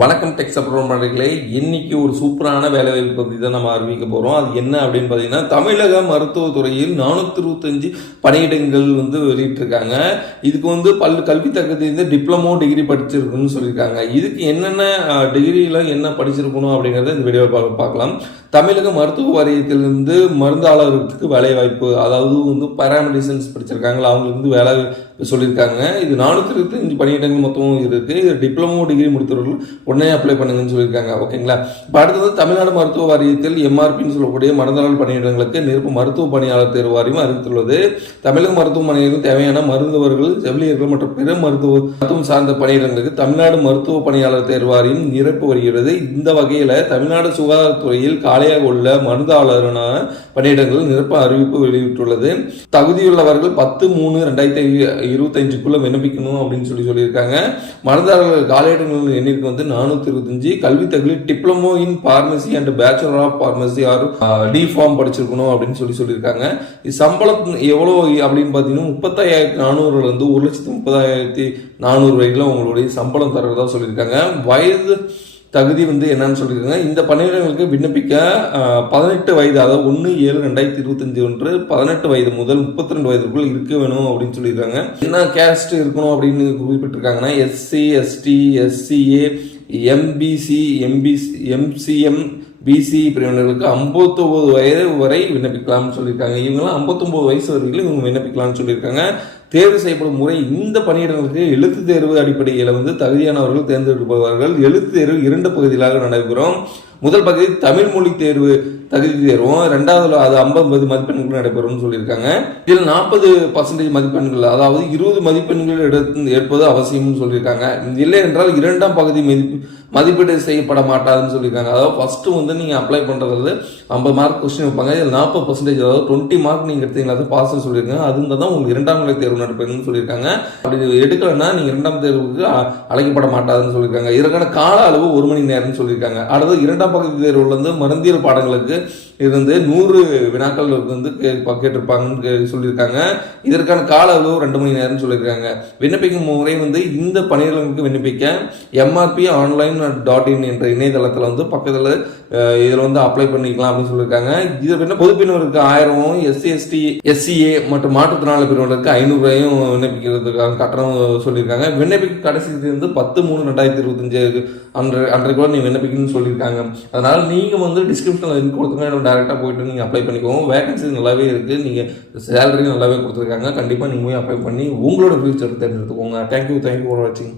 வணக்கம் tech support பண்ணுறீங்களே. இன்னைக்கு ஒரு சூப்பரான வேலைவாய்ப்பு பற்றி தான் நம்ம அறிவிக்க போகிறோம். அது என்ன அப்படின்னு பார்த்தீங்கன்னா, தமிழக மருத்துவத்துறையில் 425 பணியிடங்கள் வெளியிட்டிருக்காங்க. இதுக்கு கல்வி தகுதி டிப்ளமோ டிகிரி படிச்சிருக்குன்னு சொல்லியிருக்காங்க. இதுக்கு என்னென்ன டிகிரியில் என்ன படிச்சிருக்கணும் அப்படிங்கிறத இந்த வீடியோ பார்க்கலாம். தமிழக மருத்துவ வாரியத்திலிருந்து மருந்தாளர்களுக்கு வேலை வாய்ப்பு, அதாவது பேராமெடிசன்ஸ் படிச்சிருக்காங்களா அவங்களுக்கு வேலை சொல்லியிருக்காங்க. இது 425 பணியிடங்கள் மொத்தமும் இருக்குது. இது டிப்ளமோ டிகிரி முடித்தவர்கள் உடனே அப்ளை பண்ணுங்கன்னு சொல்லியிருக்காங்க. ஓகேங்களா. இப்போ அடுத்தது தமிழ்நாடு மருத்துவ வாரியத்தில் எம்ஆர்பின்னு சொல்லக்கூடிய மருந்தாளர் பணியிடங்களுக்கு நிரப்பு மருத்துவ பணியாளர் தேர்வு வாரியம் அறிவித்துள்ளது. தமிழக மருத்துவமனையில் தேவையான மருத்துவர்கள், செவிலியர்கள் மற்றும் பிற மருத்துவம் சார்ந்த பணியிடங்களுக்கு தமிழ்நாடு மருத்துவ பணியாளர் தேர்வு வாரியம் நிரப்பு வருகிறது. இந்த வகையில் தமிழ்நாடு சுகாதாரத்துறையில் காலியாக உள்ள மருந்தாளரான பணியிடங்கள் நிரப்ப அறிவிப்பு வெளியிட்டுள்ளது. தகுதியுள்ளவர்கள் 10/3/2025 விண்ணப்பிக்கணும் அப்படின்னு சொல்லியிருக்காங்க. மருந்தாளர்கள் காலியிடங்கள் எண்ணிக்கை 425. கல்வி தகுதி diploma in pharmacy and bachelor of pharmacy or D pharm படிச்சிருக்கணும் அப்படின்னு சொல்லியிருக்காங்க. சம்பளம் எவ்வளோ அப்படின்னு பார்த்தீங்கன்னா 35,400 1,30,400 வரைக்கும் உங்களுடைய சம்பளம் தர்றதா சொல்லியிருக்காங்க. வயது தகுதி என்னன்னு சொல்லியிருக்காங்க. இந்த பணியிடங்களுக்கு விண்ணப்பிக்க 18 வயது, அதாவது 1/7/2025 18 வயது முதல் 32 வயதுக்குள் இருக்க வேணும் அப்படின்னு சொல்லியிருக்காங்க. என்ன கேஸ்ட் இருக்கணும் அப்படின்னு குறிப்பிட்டிருக்காங்கன்னா SC, ST, SCA, MBC, MCM, BC பிரிவினர்களுக்கு 59 வயது வரை விண்ணப்பிக்கலாம்னு சொல்லியிருக்காங்க. இவங்கெல்லாம் 59 வயசு வரைக்கும் இவங்க விண்ணப்பிக்கலாம்னு சொல்லியிருக்காங்க. தேர்வு செய்யப்படும் முறை இந்த பணியிடங்களுக்கு எழுத்து தேர்வு அடிப்படையில் தகுதியானவர்கள் தேர்ந்தெடுப்பவர்கள். எழுத்து தேர்வு 2 பகுதிகளாக நடைபெறும். முதல் பகுதி தமிழ் மொழி தேர்வு தகுதி தேர்வும், ரெண்டாவது அது 50 மதிப்பெண்கள் நடைபெறும் சொல்லியிருக்காங்க. இதில் 40% மதிப்பெண்கள், அதாவது 20 மதிப்பெண்கள் எடுப்பது அவசியம்னு சொல்லியிருக்காங்க. இல்லை என்றால் 2ஆம் பகுதி மதிப்பீடு செய்யப்பட மாட்டாதுன்னு சொல்லியிருக்காங்க. அதாவது ஃபர்ஸ்ட் நீங்கள் அப்ளை பண்ணுறது 50 மார்க் கொஸ்டின் வைப்பாங்க. இதில் 40%, அதாவது 20 மார்க் நீங்கள் எடுத்தீங்கன்னா பாஸ் சொல்லியிருக்காங்க. அது இருந்தால் தான் உங்களுக்கு 2ஆம் நிலை தேர்வு நடப்பதுன்னு சொல்லியிருக்காங்க. அப்படி எடுக்கலைன்னா நீங்கள் 2ஆம் தேர்வுக்கு அழைக்கப்பட மாட்டாதுன்னு சொல்லியிருக்காங்க. இதற்கான கால அளவு 1 மணி நேரம்னு சொல்லியிருக்காங்க. அடுத்தது 2ஆம் பகுதி தேர்வுல மருந்தியல் பாடங்களுக்கு இருந்து 100 வினாக்கள் கேட்டிருப்பாங்கன்னு சொல்லியிருக்காங்க. இதற்கான கால அளவு 2 மணி நேரம் சொல்லியிருக்காங்க. விண்ணப்பிக்கும் முறை இந்த பணியிடங்களுக்கு விண்ணப்பிக்க MRP online.in என்ற இணையதளத்தில் பக்கத்தில் இதில் அப்ளை பண்ணிக்கலாம் அப்படின்னு சொல்லியிருக்காங்க. இது பொதுப்பிரிவினருக்கு 1000, SC, ST, SCA மற்றும் மாற்றுத்திறனாளி பிரிவினருக்கு 500 விண்ணப்பிக்கிறதுக்கான கட்டணம் சொல்லியிருக்காங்க. விண்ணப்பிக்க கடைசி 10/3/2025 அன்றைக்குள்ள நீங்கள் விண்ணப்பிக்கணும்னு சொல்லியிருக்காங்க. அதனால நீங்கள் டிஸ்கிரிப்ஷனில் லிங்க் கொடுத்துங்க, டேரெக்டாக போயிட்டு நீங்கள் அப்ளை பண்ணிக்கோங்க. வேகன்சி நல்லாவே இருக்குது, நீங்கள் சேலரி நல்லாவே கொடுத்துருக்காங்க. கண்டிப்பாக நீங்கள் போய் அப்ளை பண்ணி உங்களோட ஃபியூச்சர் தேர்ந்தெடுத்துக்கோங்க. தேங்க்யூ ஃபார் வாட்சிங்.